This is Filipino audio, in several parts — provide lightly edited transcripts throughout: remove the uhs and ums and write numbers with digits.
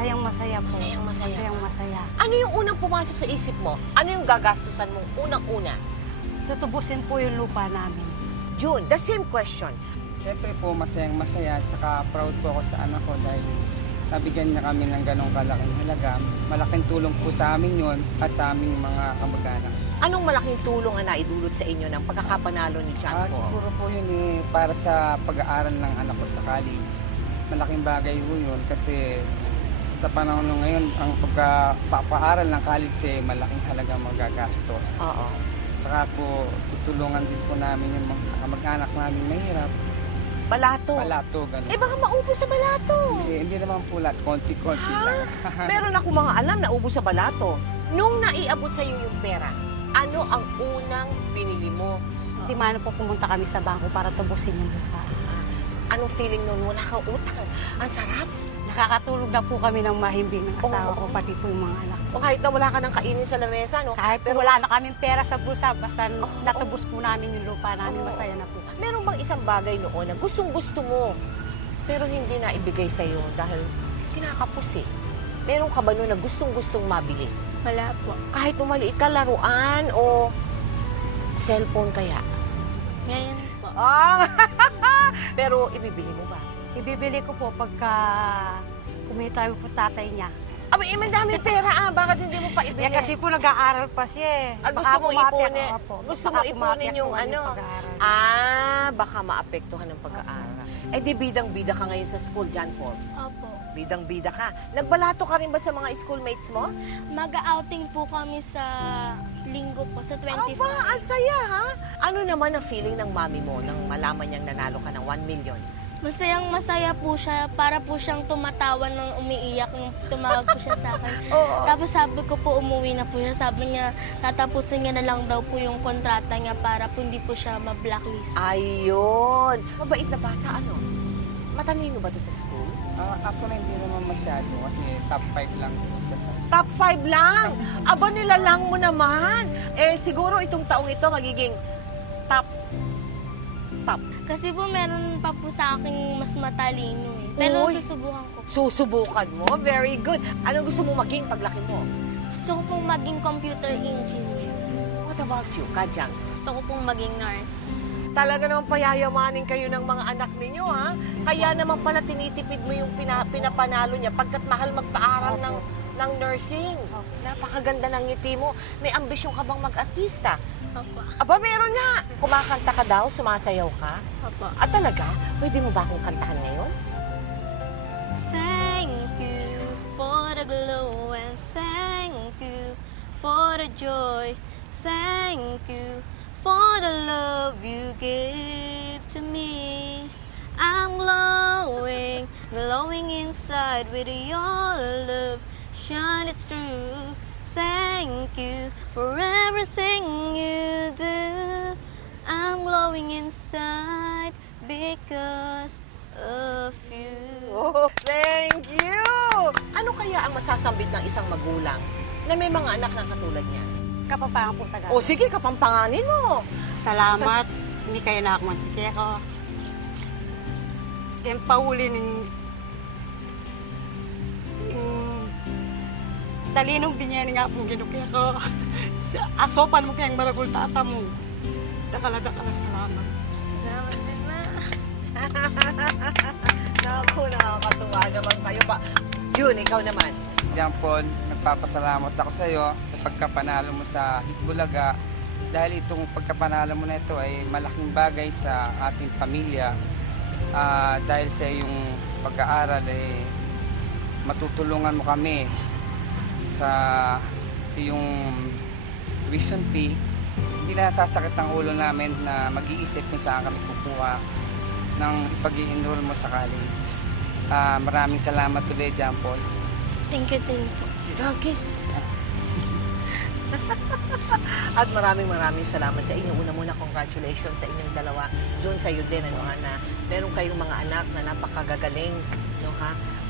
Masayang-masaya po. Masayang-masaya. Masayang-masaya. Ano yung unang pumasok sa isip mo? Ano yung gagastusan mong unang-una? Tutubusin po yung lupa namin. June, the same question. Siyempre po, masayang-masaya at saka proud po ako sa anak ko dahil nabigyan niya kami ng ganong kalaking halaga. Malaking tulong po sa amin yun at sa aming mga kamag-anak. Anong malaking tulong ang naidulot sa inyo ng pagkakapanalo ni John Paul? Siguro po yun para sa pag-aaral ng anak ko sa college. Malaking bagay po yun kasi sa panahon ngayon, ang pagpapaaral ng college malaking halaga magagastos. Oo. Saka po, tutulungan din po namin yung mga kamag-anak namin mahirap. Balato. Balato, gano'n. Baka maubos sa balato. Hindi naman po lahat, konti-konti lang. Meron ako mga alam na ubos sa balato. Nung naiabot sa iyo yung pera, ano ang unang binili mo? Di man po pumunta kami sa bangko para tubusin yung lupa. Anong feeling nun? Wala kang utang. Ang sarap. Nakakatulog na po kami ng mahimbing ng asawa ko, Oo. pati po yung mga anak. O kahit na wala ka ng kainin sa lamesa, no? Kahit po wala na kaming pera sa bulsa, basta natubos po namin yung lupa namin, Oo. masaya na po. Meron bang isang bagay noon na gustong-gusto mo, pero hindi na ibigay sa'yo dahil kinakapos eh? Meron ka ba noon na gustong-gustong mabili? Wala po. Kahit maliit ka, laruan o cellphone kaya? Ngayon po. Pero ibibili mo ba? Ibibili ko po pagka kumita yung po tatay niya. Aba, daming pera bakit hindi mo pa ibili? Kasi po nag-aaral pa siya eh. gusto Baka mo umapir, ipunin, opo. gusto mo Baka ipunin umapir yung po ano? pag-aaral. Baka maapektuhan ng pag-aaral. Eh di bidang-bida ka ngayon sa school, John Paul. Opo. Bidang-bida ka. Nagbalato ka rin ba sa mga schoolmates mo? Mag-outing po kami sa linggo po, sa 25. Aba, ang saya ha? Ano naman ang feeling ng mami mo nang malaman niyang nanalo ka ng 1 million? Masayang-masaya po siya, para po siyang tumatawa ng umiiyak nung tumawag po siya sa akin. Oo. Tapos sabi ko po, umuwi na po siya. Sabi niya, tatapusin niya na lang daw po yung kontrata niya para po hindi po siya ma-blacklist. Ayun. Mabait na bata, ano? Matalino ba to sa school? Actually, hindi naman masyado kasi top 5 lang po sa school. Top 5 lang. Aba, nilalang mo naman. Eh, siguro itong taong ito magiging top. Kasi po meron pa po sa akin mas matalino eh. Pero Uy. susubukan ko. Susubukan mo? Very good. Anong gusto mo maging paglaki mo? Gusto ko pong maging computer engineer. What about you, Kajang? Gusto ko pong maging nurse. Talaga naman payayamanin kayo ng mga anak ninyo, ha? Kaya naman pala tinitipid mo yung pinapanalo niya pagkat mahal magpaaral ng nursing. Napakaganda ng ngiti mo. May ambisyon ka bang mag-artista? Opo. Aba, meron nga. Kumakanta ka daw, sumasayaw ka. Opo. At talaga, pwede mo ba akong kantahan ngayon? Thank you for the glow and thank you for the joy. Thank you for the love you gave to me. I'm glowing inside with your love. Shine it through. Thank you for everything you do. I'm glowing inside because of you. Oh, thank you! Ano kaya ang masasambit ng isang magulang na may mga anak na katulad niya? Kapampangan po taga. O sige, kapampanganin mo. Salamat. Hindi kayo nakamantikya ko. Yung pauli ng talinong binyani nga pong ginukya ko. Asopan mo kayang maragul tata mo. Dakala salamat. Salamat din na. Naku, nakakatuwa naman kayo pa. June, ikaw naman. John Paul, nagpapasalamat ako sa iyo sa pagkapanalo mo sa Itbulaga dahil itong pagkapanalo mo na ito ay malaking bagay sa ating pamilya dahil sa iyong pag-aaral ay matutulungan mo kami sa iyong tuition fee. Hindi na sasakit ang ulo namin na mag-iisip kung saan kami kukuha ng pag-i-enroll mo sa college. Maraming salamat ulit, John Paul. Thank you din po. Dagis. At maraming salamat sa inyo. Una-muna, congratulations sa inyong dalawa. John, sa'yo din, na meron kayong mga anak na napakagagaling,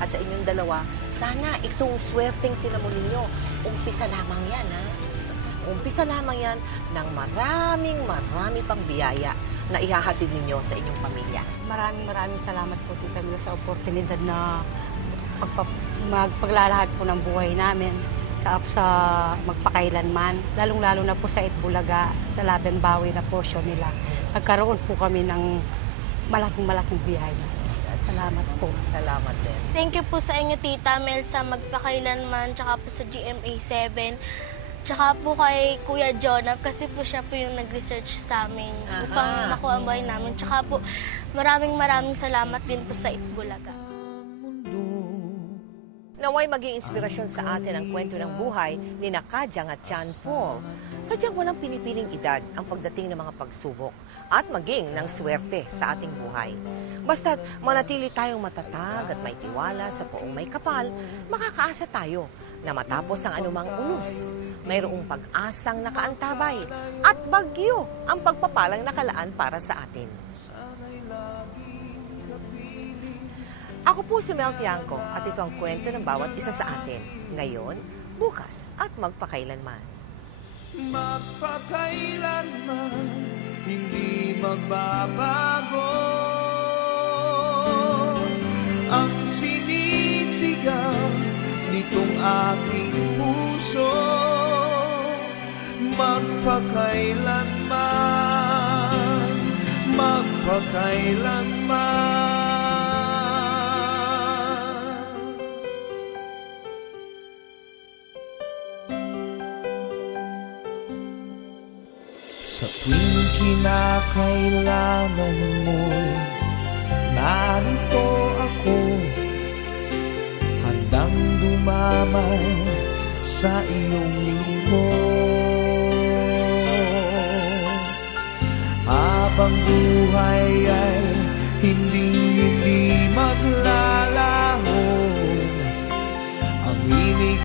At sa inyong dalawa, sana itong swerteng tinamo ninyo, umpisa lamang yan, Umpisa lamang yan ng marami pang biyaya na ihahatid ninyo sa inyong pamilya. Maraming salamat po, Tita Mila, sa oportunidad na magpaglalahad po ng buhay namin sa magpakailanman, lalong-lalo na po sa Itbulaga, sa Labembawi na portion nila. Nagkaroon po kami ng malaking biyaya. Salamat po. Salamat din. Thank you po sa inyo, Tita Mel, sa magpakailanman, tsaka po sa GMA7. Tsaka po kay Kuya Jonah, kasi po siya po yung nag-research sa amin upang makuha ang buhay namin. Tsaka po maraming salamat din po sa Itbulaga. Naway maging inspirasyon sa atin ang kwento ng buhay ni Kajang at John Paul. Sadyang walang pinipiling edad ang pagdating ng mga pagsubok at maging ng swerte sa ating buhay. Basta't manatili tayong matatag at may tiwala sa Poong May Kapal, makakaasa tayo na matapos ang anumang unos, mayroong pag-asang nakaantabay at bagyo ang pagpapalang nakalaan para sa atin. Ako po si Mel Tiangco at ito ang kwento ng bawat isa sa atin. Ngayon, bukas at magpakailanman. Magpakailanman, hindi magbabago ang sinisigaw nitong aking puso. Magpakailanman, magpakailanman. Sa tuwing kinakailangan mo'y narito ako, handang dumamay sa iyong lingkod. Habang